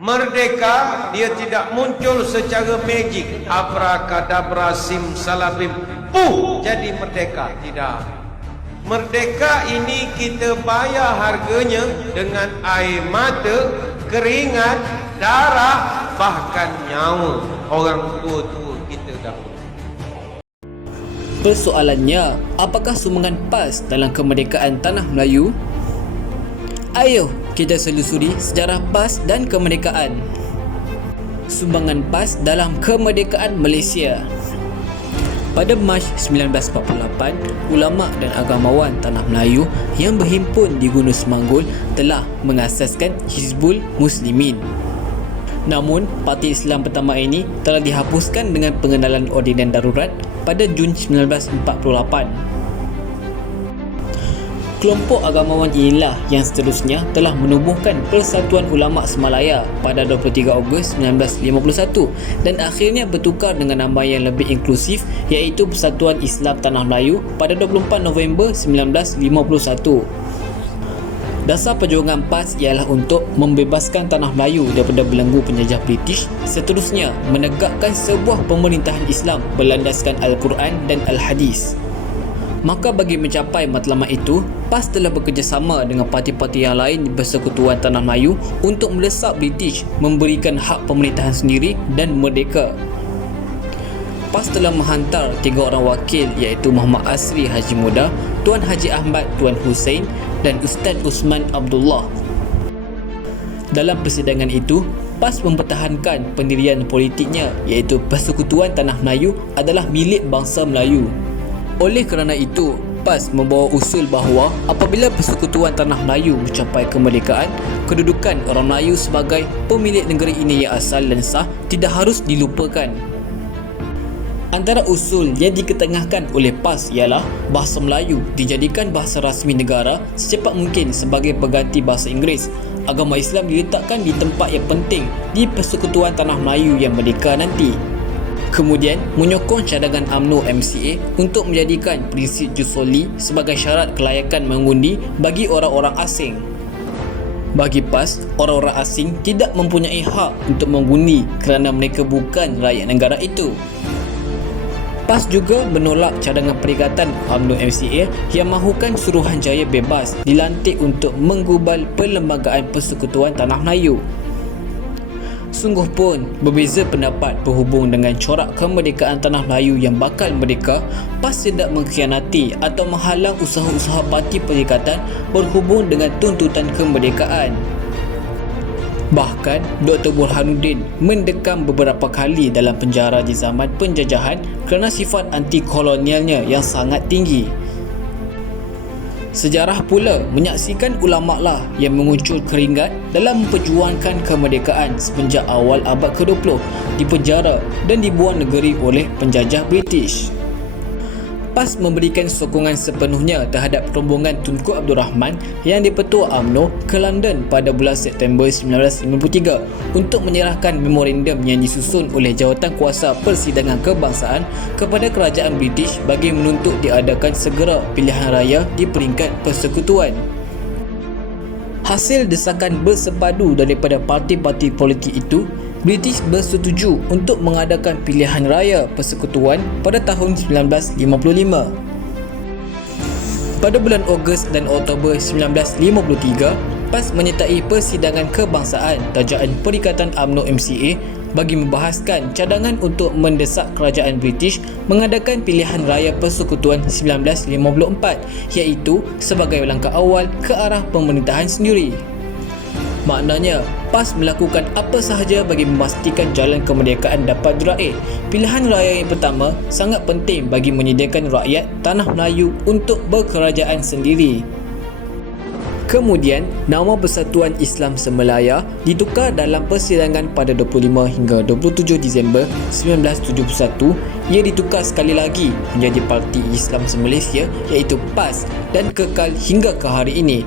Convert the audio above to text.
Merdeka dia tidak muncul secara magik, abrakadabra simsalabim, jadi merdeka. Tidak. Merdeka ini kita bayar harganya dengan air mata, keringat, darah, bahkan nyawa orang tua-tua kita dahulu. Persoalannya, apakah sumbangan PAS dalam kemerdekaan tanah Melayu? Ayo kita selusuri sejarah PAS dan kemerdekaan. Sumbangan PAS dalam kemerdekaan Malaysia. Pada Mac 1948, ulama dan agamawan tanah Melayu yang berhimpun di Gunung Semanggul telah mengasaskan Hizbul Muslimin. Namun, parti Islam pertama ini telah dihapuskan dengan pengenalan Ordinan Darurat pada Jun 1948. Kelompok agamawan inilah yang seterusnya telah menubuhkan Persatuan Ulama Semalaya pada 23 Ogos 1951 dan akhirnya bertukar dengan nama yang lebih inklusif iaitu Persatuan Islam Tanah Melayu pada 24 November 1951. Dasar perjuangan PAS ialah untuk membebaskan Tanah Melayu daripada belenggu penjajah British, seterusnya menegakkan sebuah pemerintahan Islam berlandaskan Al-Quran dan Al-Hadis. Maka bagi mencapai matlamat itu, PAS telah bekerjasama dengan parti-parti yang lain di Persekutuan Tanah Melayu untuk mendesak British memberikan hak pemerintahan sendiri dan merdeka. PAS telah menghantar 3 orang wakil iaitu Muhammad Asri Haji Muda, Tuan Haji Ahmad Tuan Hussein dan Ustaz Usman Abdullah. Dalam persidangan itu, PAS mempertahankan pendirian politiknya iaitu Persekutuan Tanah Melayu adalah milik bangsa Melayu. Oleh kerana itu, PAS membawa usul bahawa apabila Persekutuan Tanah Melayu mencapai kemerdekaan, kedudukan orang Melayu sebagai pemilik negeri ini yang asal dan sah tidak harus dilupakan. Antara usul yang diketengahkan oleh PAS ialah bahasa Melayu dijadikan bahasa rasmi negara secepat mungkin sebagai pengganti bahasa Inggeris. Agama Islam diletakkan di tempat yang penting di Persekutuan Tanah Melayu yang merdeka nanti. Kemudian, menyokong cadangan UMNO MCA untuk menjadikan prinsip jus soli sebagai syarat kelayakan mengundi bagi orang-orang asing. Bagi PAS, orang-orang asing tidak mempunyai hak untuk mengundi kerana mereka bukan rakyat negara itu. PAS juga menolak cadangan Perikatan UMNO MCA yang mahukan Suruhanjaya bebas dilantik untuk menggubal Perlembagaan Persekutuan Tanah Melayu. Sungguh pun berbeza pendapat berhubung dengan corak kemerdekaan Tanah Melayu yang bakal merdeka, PAS tidak mengkhianati atau menghalang usaha-usaha parti Perikatan berhubung dengan tuntutan kemerdekaan. Bahkan, Dr. Burhanuddin mendekam beberapa kali dalam penjara di zaman penjajahan kerana sifat anti-kolonialnya yang sangat tinggi. Sejarah pula menyaksikan ulama lah yang mengucur keringat dalam memperjuangkan kemerdekaan semenjak awal abad ke-20, dipenjara dan dibuang negeri oleh penjajah British. PAS memberikan sokongan sepenuhnya terhadap rombongan Tunku Abdul Rahman yang dipetua UMNO ke London pada bulan September 1953 untuk menyerahkan memorandum yang disusun oleh Jawatankuasa Persidangan Kebangsaan kepada kerajaan British bagi menuntut diadakan segera pilihan raya di peringkat persekutuan. Hasil desakan bersepadu daripada parti-parti politik itu, British bersetuju untuk mengadakan pilihan raya persekutuan pada tahun 1955. Pada bulan Ogos dan Oktober 1953, PAS menyertai Persidangan Kebangsaan Tajaan Perikatan UMNO MCA bagi membahaskan cadangan untuk mendesak kerajaan British mengadakan pilihan raya persekutuan 1954 iaitu sebagai langkah awal ke arah pemerintahan sendiri. Maknanya, PAS melakukan apa sahaja bagi memastikan jalan kemerdekaan dapat diraih. Pilihan raya yang pertama sangat penting bagi menyediakan rakyat Tanah Melayu untuk berkerajaan sendiri. Kemudian, nama Persatuan Islam Semalaya ditukar dalam persidangan pada 25 hingga 27 Disember 1971. Ia ditukar sekali lagi menjadi Parti Islam Semalaysia iaitu PAS dan kekal hingga ke hari ini.